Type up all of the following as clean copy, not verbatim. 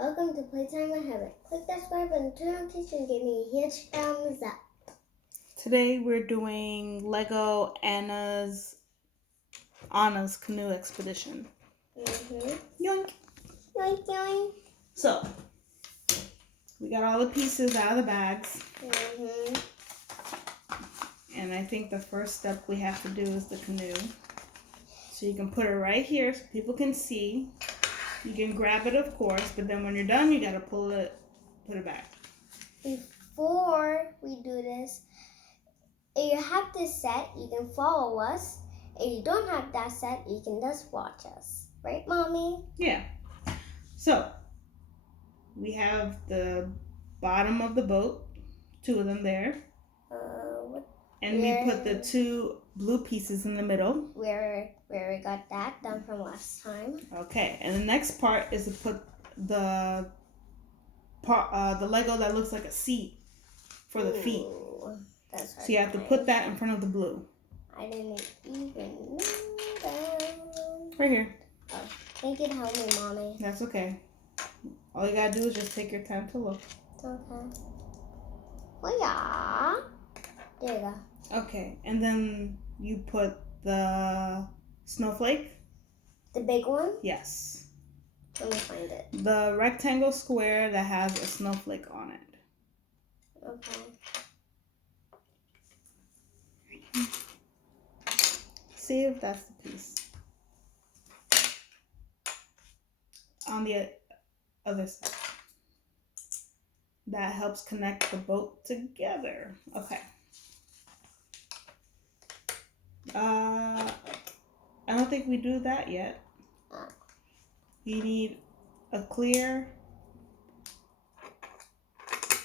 Welcome to Playtime with Heaven. Click that subscribe button, turn on notifications, and give me a huge thumbs up. Today we're doing Lego Anna's canoe expedition. Yoink. Yoink. Yoink. So, we got all the pieces out of the bags. And I think the first step we have to do is the canoe. So you can put it right here so people can see. You can grab it, of course, but then when you're done, you gotta put it back. Before we do this, if you have this set, you can follow us. If you don't have that set, you can just watch us. Right, Mommy? Yeah. So, we have the bottom of the boat, 2 of them there. And we put the 2 blue pieces in the middle. Where we got that done from last time. Okay, and the next part is to put the Lego that looks like a seat for the feet. That's hard. So you have to put that in front of the blue. I didn't even know that. Right here. Oh, thank you to help me, Mommy. That's okay. All you gotta do is just take your time to look. Okay. Oh yeah. There you go. Okay, and then you put the snowflake. The big one? Yes. Let me find it. The rectangle square that has a snowflake on it. Okay. See if that's the piece. On the other side. That helps connect the boat together. Okay. I don't think we do that yet. You need a clear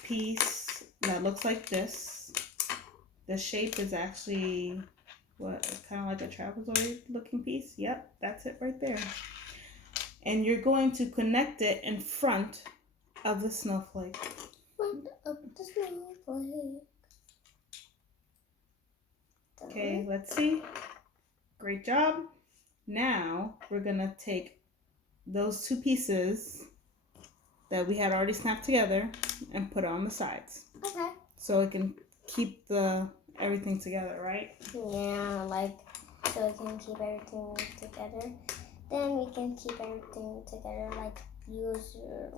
piece that looks like this. The shape is actually kind of like a trapezoid looking piece. Yep, that's it right there. And you're going to connect it in front of the snowflake. Front of the snowflake. Okay, let's see. Great job. Now we're gonna take those 2 pieces that we had already snapped together and put it on the sides. Okay. So it can keep everything together, right? Yeah, so we can keep everything together. Then we can keep everything together like usually.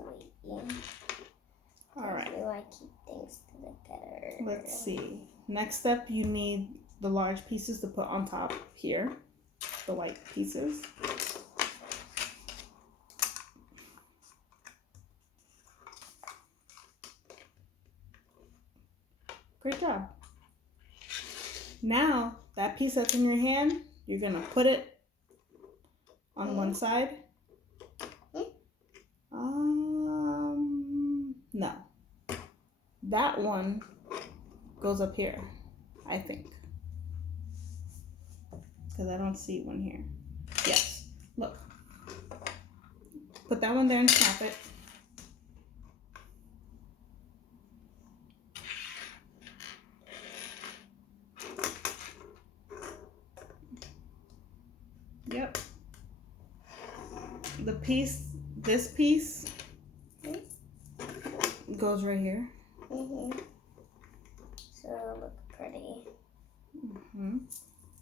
All right. We like keep things together. Let's see. Next up, you need the large pieces to put on top here. The white pieces. Great job. Now, that piece that's in your hand, you're going to put it on one side. No. That one goes up here, I think. Because I don't see one here. Yes. Look. Put that one there and snap it. Yep. This piece goes right here. So it'll look pretty.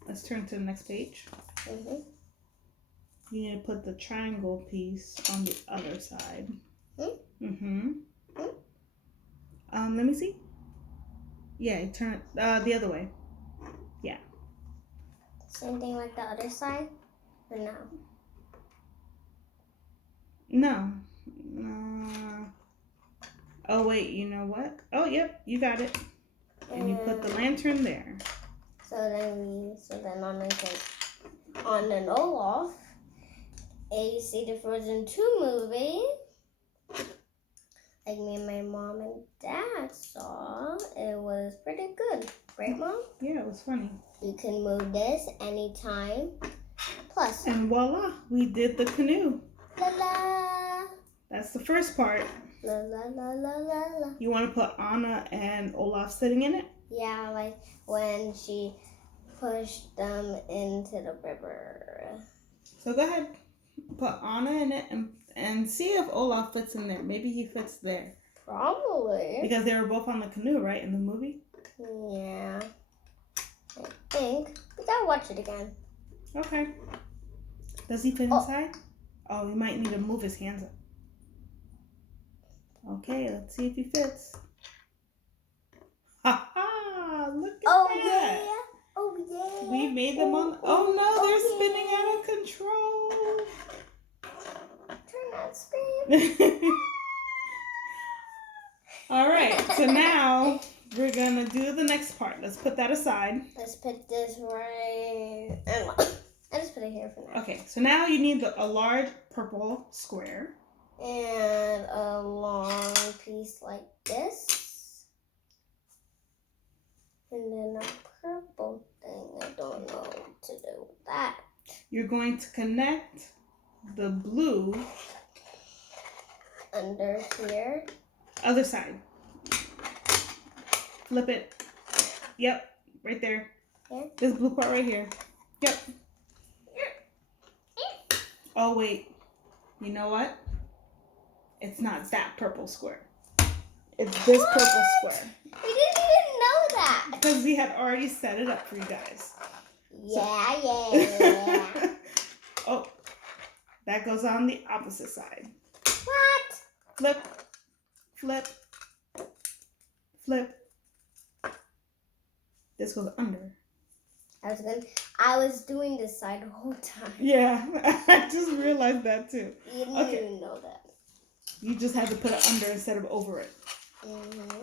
Let's turn to the next page. You need to put the triangle piece on the other side. Let me see. Yeah, turn it the other way. Yeah. Same thing like the other side? Or no? No. Oh, wait, you know what? Oh, yep, you got it. And you put the lantern there. So then on and Olaf, you see the Frozen 2 movie, like me and my mom and dad saw. It was pretty good. Right, Mom? Yeah, it was funny. You can move this anytime. Plus. And voila, we did the canoe. La la. That's the first part. La la la la la la. You want to put Anna and Olaf sitting in it? Yeah, like when she pushed them into the river. So go ahead, put Anna in it and see if Olaf fits in there. Maybe he fits there. Probably. Because they were both on the canoe, right, in the movie? Yeah. I think. We gotta watch it again. Okay. Does he fit inside? Oh, he might need to move his hands up. Okay, let's see if he fits. Ha ha! Look at that! Yeah. Oh yeah. We made them on. Oh no, they're spinning out of control. Turn that screen. All right, so now we're gonna do the next part. Let's put that aside. Let's put this right. I just put it here for now. Okay, so now you need a large purple square. And a long piece like this. And then a purple thing. I don't know what to do with that. You're going to connect the blue under here. Other side. Flip it. Yep, right there. Here? This blue part right here. Yep. Oh, wait. You know what? It's not that purple square. It's this purple square. We didn't even know that. Because we had already set it up for you guys. Yeah. Oh, that goes on the opposite side. What? Flip, flip, flip. This goes under. I was doing this side the whole time. Yeah, I just realized that too. You didn't even know that. You just had to put it under instead of over it. Mm-hmm.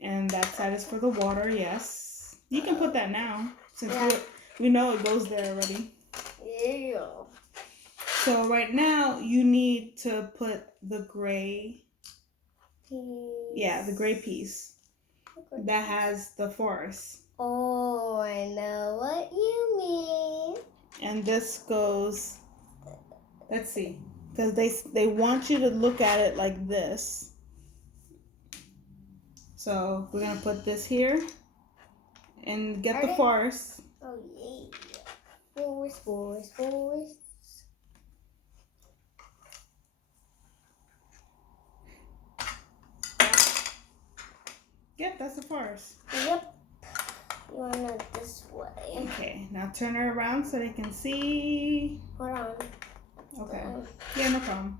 And that side is for the water, yes. You can put that now, since we know it goes there already. Yeah. So right now, you need to put the gray, the gray piece that has the forest. Oh, I know what you mean. And this goes, let's see, because they want you to look at it like this. So we're going to put this here and get the forest. Oh, yeah. Forest. Yep, that's the forest. Yep. You want it this way. Okay, now turn her around so they can see. Hold on. Okay. Yeah, no problem.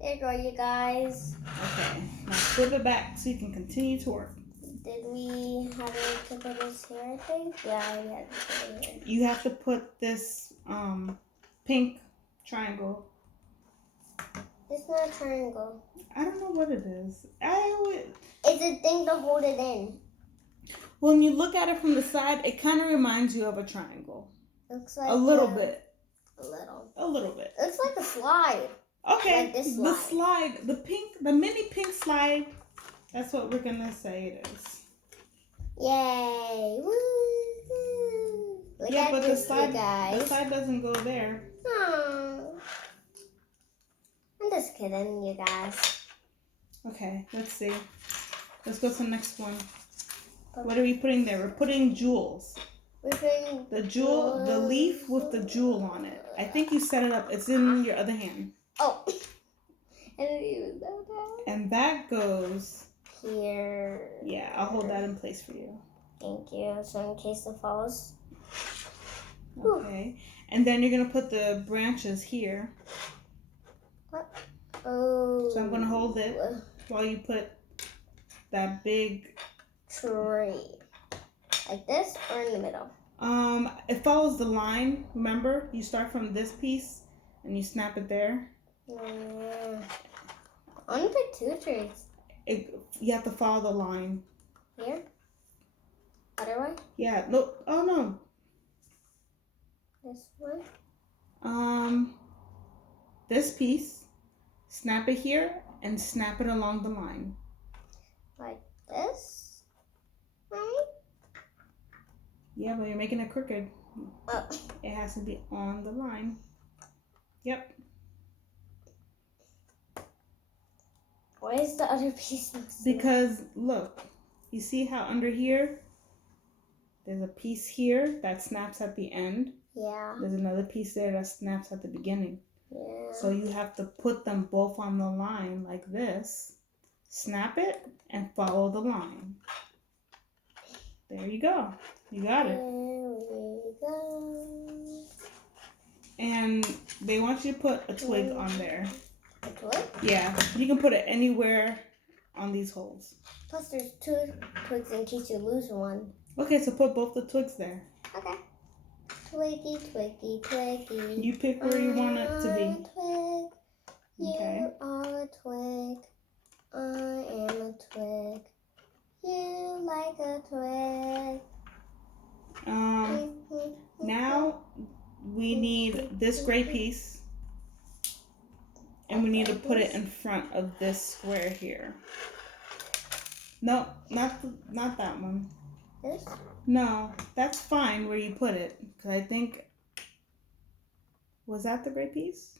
There you go, you guys. Okay, now flip it back so you can continue to work. Did we have to put this here, I think? Yeah, we had to put it here. You have to put this pink triangle. It's not a triangle. I don't know what it is. It's a thing to hold it in. When you look at it from the side, it kind of reminds you of a triangle. Looks like a little bit. A little bit. Looks like a slide. Okay, like this the slide, the mini pink slide. That's what we're gonna say it is. Yay! Woo! Look yeah, at but this, the slide, you guys. the slide doesn't go there. Aww. I'm just kidding, you guys. Okay, let's see. Let's go to the next one. What are we putting there? We're putting jewels. We're putting the leaf with the jewel on it. I think you set it up. It's in your other hand. Oh. I didn't even know that. And that goes here. Yeah, I'll hold that in place for you. Thank you. So in case it falls. Okay. And then you're going to put the branches here. What? Oh. So I'm going to hold it while you put that big tree. Like this or in the middle? It follows the line. Remember? You start from this piece and you snap it there. I want to put two trees. You have to follow the line. Here? Other way? Yeah. No. Oh, no. This way? This piece. Snap it here and snap it along the line. Like this? Right? Yeah, but you're making it crooked. Oh. It has to be on the line. Yep. Why is the other piece missing? Because, look. You see how under here, there's a piece here that snaps at the end? Yeah. There's another piece there that snaps at the beginning. Yeah. So you have to put them both on the line like this, snap it, and follow the line. There you go. You got it. There we go. And they want you to put a twig on there. A twig? Yeah, you can put it anywhere on these holes. Plus there's 2 twigs in case you lose one. Okay, so put both the twigs there. Okay. Twiggy, twiggy, twiggy. You pick where you want it to be. Twig. Okay. You are a twig. I am a twig. You like a twig. Now we need this gray piece, and we need to put it in front of this square here. No, not that one. This? No, that's fine where you put it. Cause I think, was that the gray piece?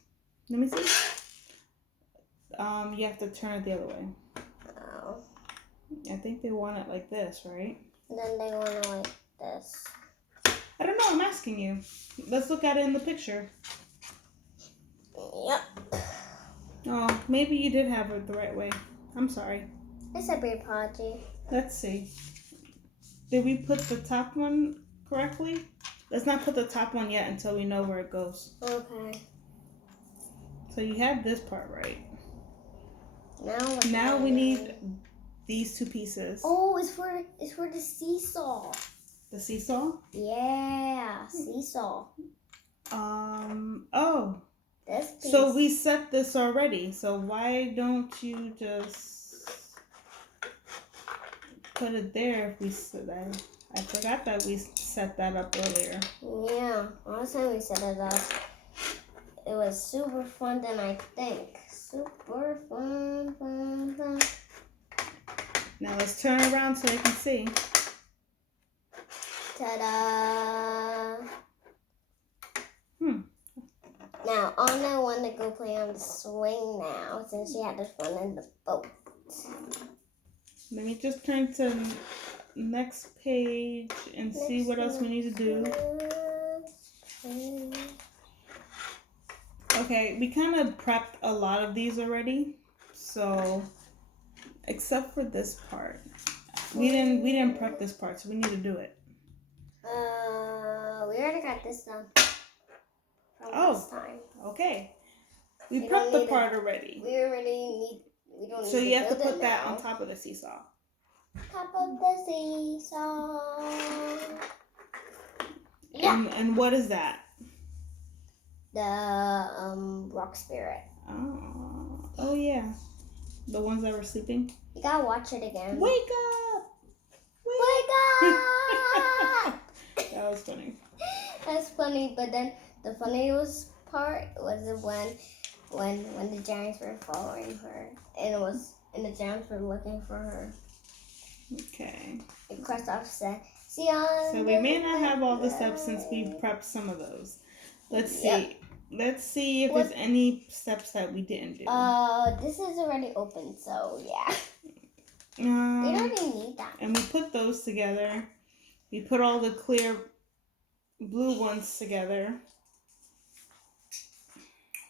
Let me see. You have to turn it the other way. Oh. I think they want it like this, right? And then they want it like this. I don't know. I'm asking you. Let's look at it in the picture. Yep. Oh, maybe you did have it the right way. I'm sorry. It's a big apology. Let's see. Did we put the top one correctly? Let's not put the top one yet until we know where it goes. Okay. So you have this part right. Now we need these 2 pieces. Oh, it's for the seesaw. The seesaw? Yeah, seesaw. Oh. This piece. So we set this already. So why don't you just put it there if we set that? I forgot that we set that up earlier. Yeah, last time we set it up, it was super fun than I think. Super fun, fun, fun. Now let's turn around so you can see. Ta-da! Now, Anna want to go play on the swing now since she had the fun in the boat. Let me just turn to next page and see what else we need to do. Okay, we kind of prepped a lot of these already, so except for this part, we didn't prep this part, so we need to do it. We already got this done. Oh, time. Okay. We prepped the part already. We don't need so you have to build put it that now. on top of the seesaw. Top of the seesaw. Yeah. And what is that? The rock spirit. Oh yeah. The ones that were sleeping. You gotta watch it again. Wake up! Wake up! That was funny. That's funny, but then the funniest part was when the giants were following her, and the giants were looking for her. Okay. And Kristoff said, "See on." So we may not have all the steps since we prepped some of those. Let's see. Yep. Let's see if there's any steps that we didn't do. This is already open, so yeah. We We don't even need that. And we put those together. We put all the clear blue ones together.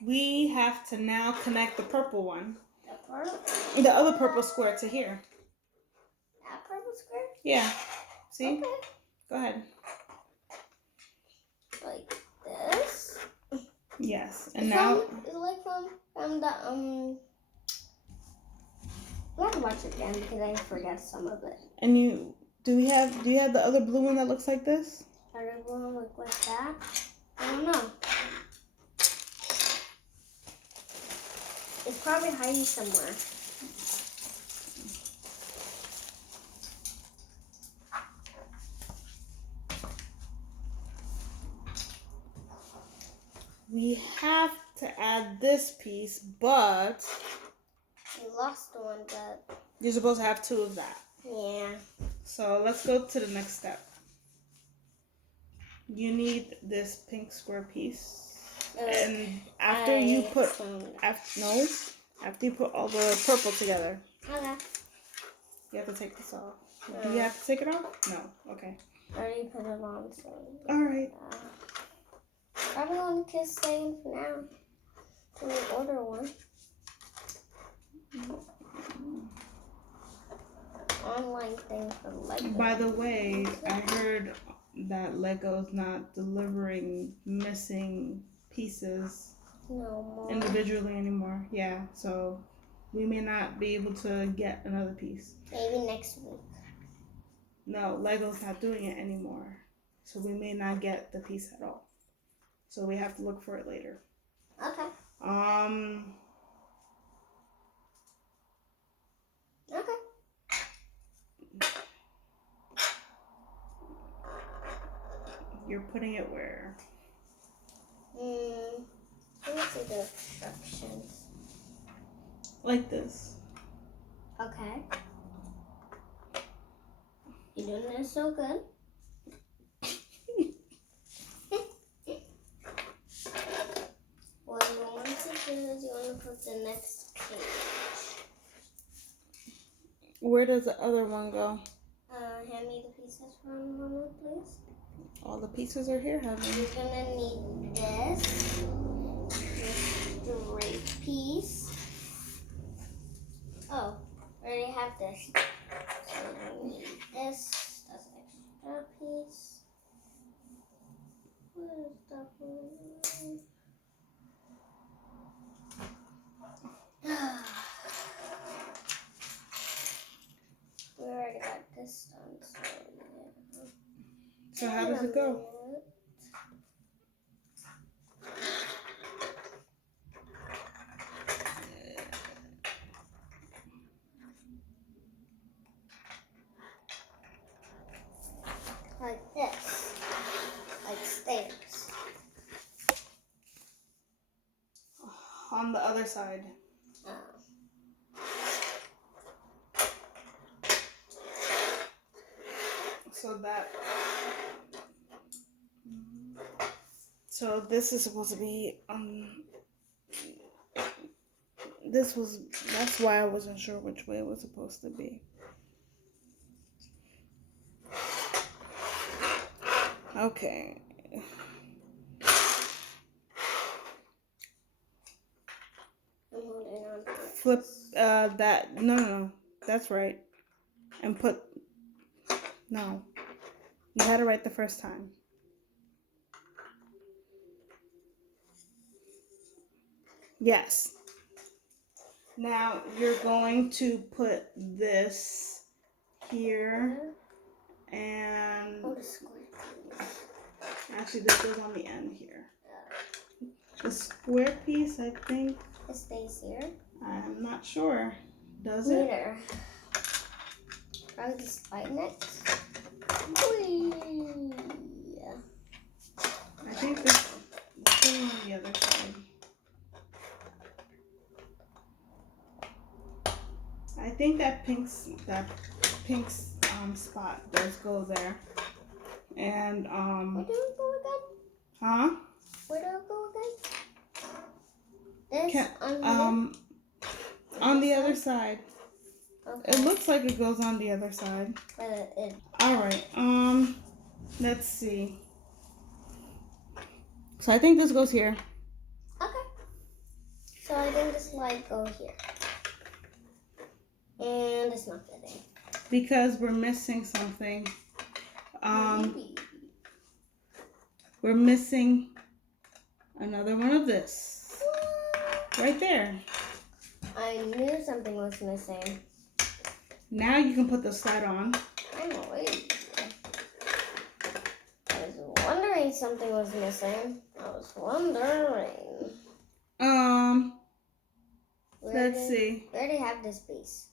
We have to now connect the purple one. The other purple square to here. That purple square? Yeah. See? Okay. Go ahead. Like this? Yes. And It's now it's like from the I have to watch it again because I forgot some of it. and do you have the other blue one that looks like this? Are they going to look like that? I don't know. It's probably hiding somewhere. We have to add this piece, but We lost one, but you're supposed to have 2 of that. yeah. So let's go to the next step. You need this pink square piece. And after you put all the purple together, Okay. you have to take this off. Do you have to take it off? No. Okay. I already put it on, so. All right. Probably going to kiss Satan for now. Let me order one. Online thing for Lego. By the way, I heard that Lego's not delivering missing pieces No more. individually anymore. Yeah, so we may not be able to get another piece. Maybe next week. No, Lego's not doing it anymore. So we may not get the piece at all. So we have to look for it later. Okay. Okay. You're putting it where? Let me see the instructions. Like this. Okay. You're doing this so good. What you want to do is you want to put the next page. Where does the other one go? Hand me the pieces for a moment, please. All the pieces are here, You're gonna need this straight piece. Oh, I already have this. So I need this. That's an extra piece. Where is that one? We already got this done, so yeah. So how does it go? Like this. Like stairs. On the other side. So this is supposed to be that's why I wasn't sure which way it was supposed to be. Okay. I'm holding on to it. Flip that. No. That's right. And put. No. You had it right the first time. Yes. Now you're going to put this here and actually this goes on the end here. The square piece, I think. It stays here. I'm not sure. Does it? Neither. Probably just slide next. Whee! I think this goes on the other side. I think that pink spot does go there. And Where do it go again? huh? Where do it go again? This on the other side. Okay. It looks like it goes on the other side. But it. All right. Let's see. So I think this goes here. Okay. So I think this slide go here. And it's not fitting. Because we're missing something. Maybe. We're missing another one of this. Right there. I knew something was missing. Now you can put the slide on. Oh, wait. I was wondering something was missing. I was wondering. Let's see. We already have this piece.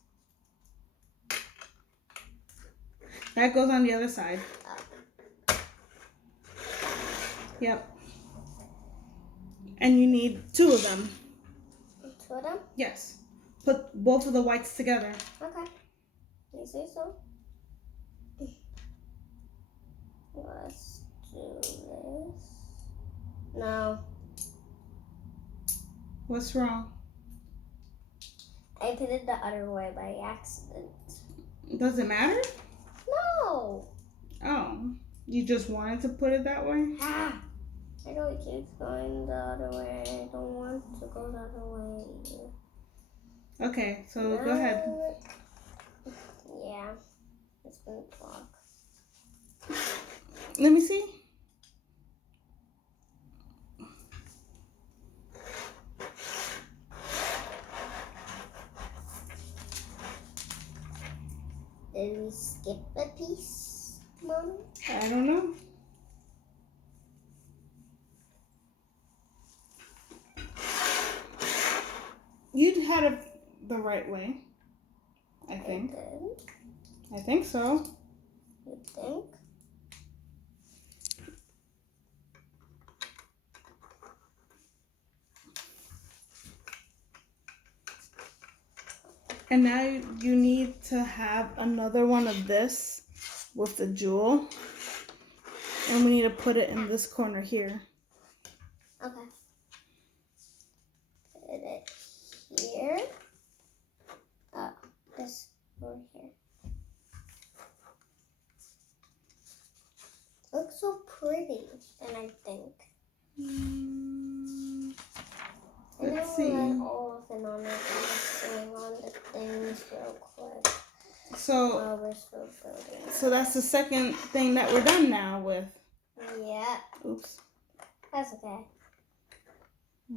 That goes on the other side. Yep. And you need two of them. Two of them? Yes. Put both of the whites together. Okay. You say so? Let's do this. No. What's wrong? I put it the other way by accident. Does it matter? No. Oh. You just wanted to put it that way? Ah. I I know it keeps going the other way. I don't want to go the other way. Okay, so go ahead. Yeah, it's gonna block. Let me see. Did we skip a piece, Mommy? I don't know. You had it the right way, I think. I think so. You think? And now you need to have another one of this with the jewel. And we need to put it in this corner here. Okay. Put it here. Oh, this over here. Looks so pretty, and I think. Let's see. Let all of it on it. I'm just doing on the things real quick. So, We're still building. so that's the second thing that we're done now with. Yeah. Oops. That's okay.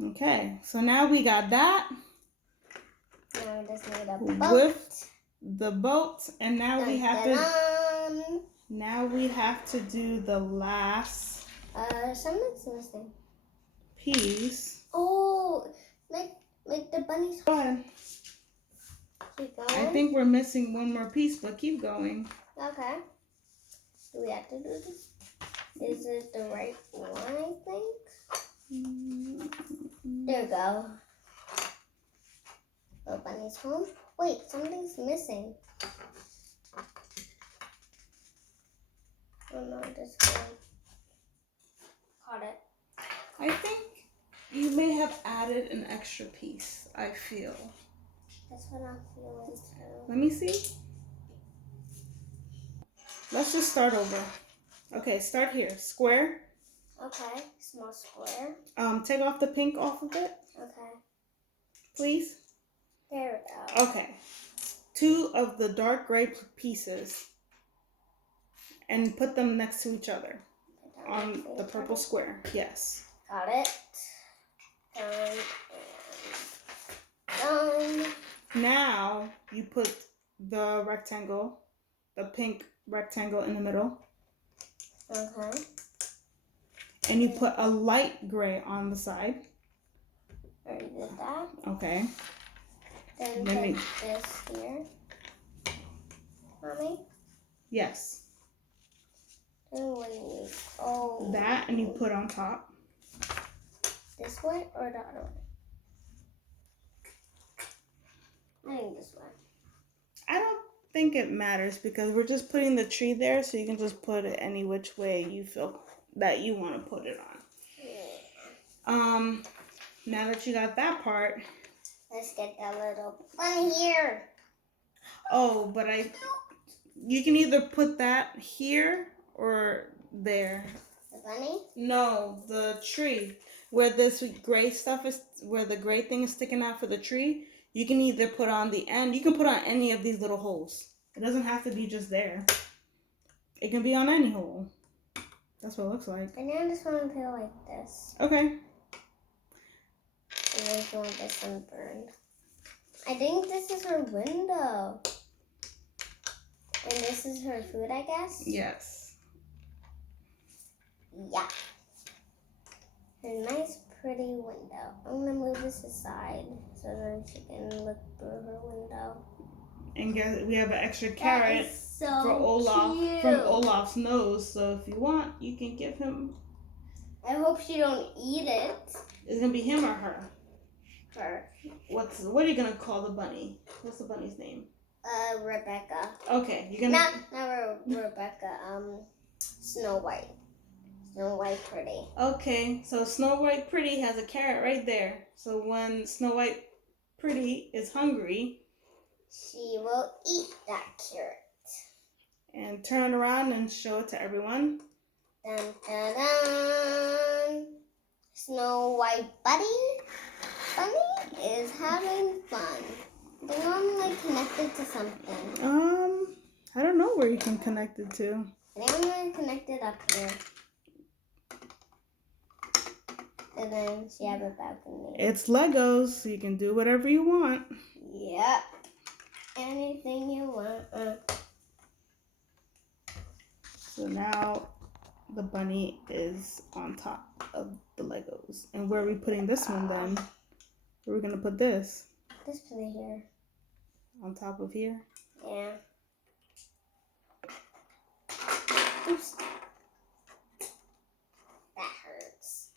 Okay, so now we got that. Now we just need a boat. With the boat, and now we have to. Dun. Now we have to do the last Something's missing. piece. Oh, make the bunnies. Go ahead. Keep I going. think we're missing one more piece, but keep going. Okay. Do we have to do this? Is it the right one, I think? There we go. The bunny's home. Wait, something's missing. Oh no, this one. Caught it. I think you may have added an extra piece, I feel. That's what I'm feeling too. Let me see. Let's just start over. Okay, start here. Square. Okay, small square. Take off the pink off of it, Okay, please. there we go. Okay. 2 of the dark gray pieces and put them next to each other on the purple square. Yes. Got it. Done. Now you put the rectangle, the pink rectangle in the middle, Okay. and you put a light gray on the side. Already did that. Okay. Then Let put me- this here. Mommy? Yes. Then what do you need? Oh. That, and you put on top. This way or the other way? I think this way. I don't think it matters because we're just putting the tree there, so you can just put it any which way you feel that you want to put it on. Yeah. Now that you got that part, Let's get that little bunny here. oh, but you can either put that here or there. The bunny? No, the tree where this gray stuff is, where the gray thing is sticking out for the tree. You can either put on the end. You can put on any of these little holes. It doesn't have to be just there. It can be on any hole. That's what it looks like. And I just want to put it like this. Okay. And I just want this sunburned. I think this is her window. And this is her food, I guess? Yes. Yeah. Her nice, pretty window. I'm gonna move this aside so then she can look through her window. And guess we have an extra That carrot is so for Olaf cute. from Olaf's nose. So if you want, you can give him. I hope she don't eat it. It's gonna be him or her. Her. What are you gonna call the bunny? What's the bunny's name? Rebecca. Okay, you're gonna. Not Rebecca. Snow White. Snow White Pretty. Okay, so Snow White Pretty has a carrot right there. So when Snow White Pretty is hungry, She will eat that carrot. and turn it around and show it to everyone. Dun dun dun. Snow White Bunny is having fun. They're normally connected to something. I don't know where you can connect it to. They're connected up here. And then she have a balcony. It's Legos, so you can do whatever you want. Yep. Anything you want. So now the bunny is on top of the Legos. And where are we putting this one then? Where are we going to put this? Just put it here. On top of here? Yeah. Oops. That hurts.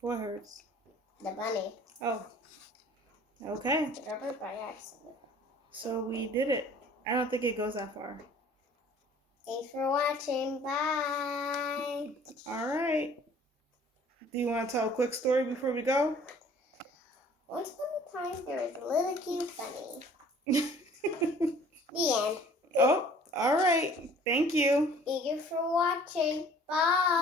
What hurts? The bunny. Oh. Okay. Rubber by accident. So we did it. I don't think it goes that far. Thanks for watching. Bye. All right. Do you want to tell a quick story before we go? Once upon a time, there was a little cute bunny. The end. Oh, all right. Thank you. Thank you for watching. Bye.